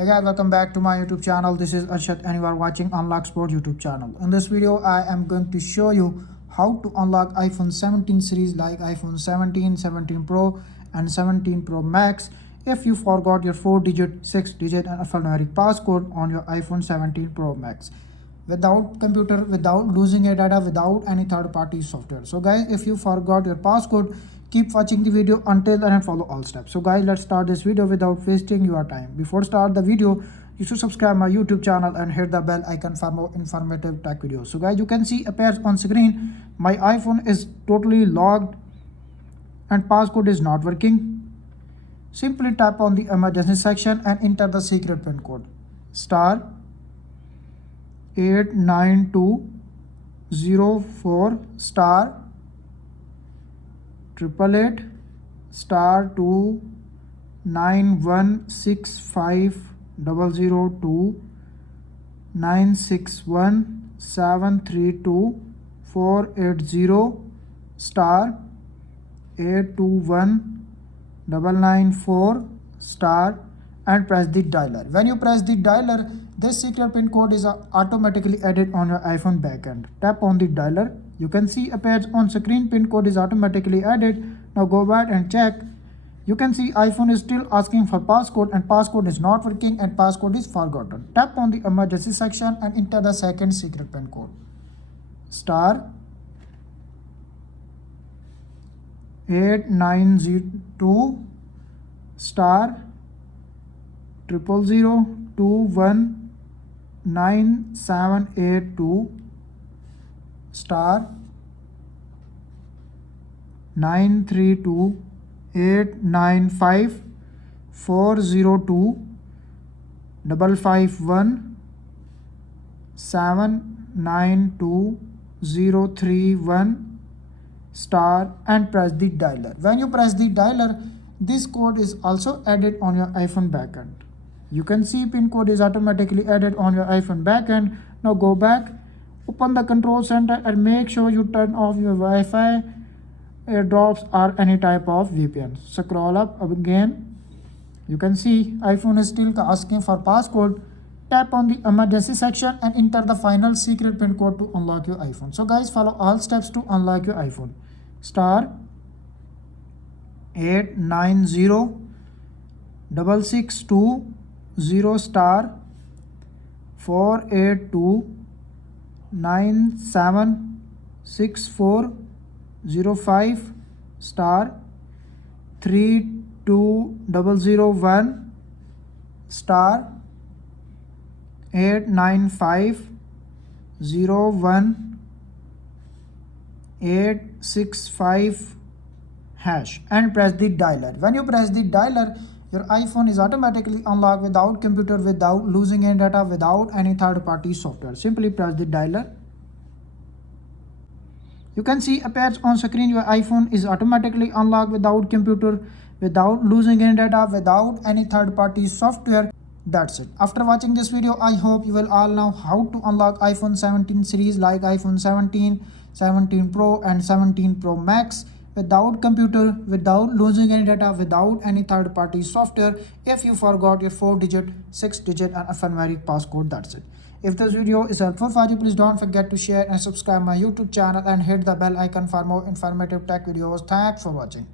Hey guys, welcome back to my YouTube channel. This is Arshad and you are watching Unlock Sport YouTube channel. In this video, I am going to show you how to unlock iPhone 17 series like iPhone 17, 17 Pro and 17 Pro Max if you forgot your 4-digit, 6-digit and alphanumeric passcode on your iPhone 17 Pro Max. Without computer, without losing your data, without any third-party software. So guys, if you forgot your passcode, keep watching the video until and follow all steps. So guys, let's start this video without wasting your time. Before start the video, you should subscribe my YouTube channel and hit the bell icon for more informative tech videos. So guys, you can see appears on screen my iPhone is totally logged and passcode is not working. Simply tap on the emergency section and enter the secret pin code star 89204 star 888 star 29165002961732482 star 821994 star and press the dialer. When you press the dialer, this secret pin code is automatically added on your iPhone backend. Tap on the dialer. You can see appears on screen pin code is automatically added. Now go back and check. You can see iPhone is still asking for passcode and passcode is not working and passcode is forgotten. Tap on the emergency section and enter the second secret pin code star 8902 star 000219782 star 9328954027923031 star and press the dialer. When you press the dialer, this code is also added on your iPhone backend. You can see pin code is automatically added on your iPhone backend. Now go back, open the control center and make sure you turn off your Wi-Fi, airdrops or any type of VPN. Scroll up again. You can see iPhone is still asking for passcode. Tap on the emergency section and enter the final secret pin code to unlock your iPhone. So guys, follow all steps to unlock your iPhone. Star 890662 star 482976405 star 32001 star 89501865 hash and press the dialer. When you press the dialer, your iPhone is automatically unlocked without computer, without losing any data, without any third-party software. Simply press the dialer. You can see appears on screen your iPhone is automatically unlocked without computer, without losing any data, without any third-party software. That's it. After watching this video, I hope you will all know how to unlock iPhone 17 series like iPhone 17, 17 Pro and 17 Pro Max without computer, without losing any data, without any third-party software if you forgot your 4-digit, 6-digit and alphanumeric passcode. That's it. If this video is helpful for you, please don't forget to share and subscribe my YouTube channel and hit the bell icon for more informative tech videos. Thanks for watching.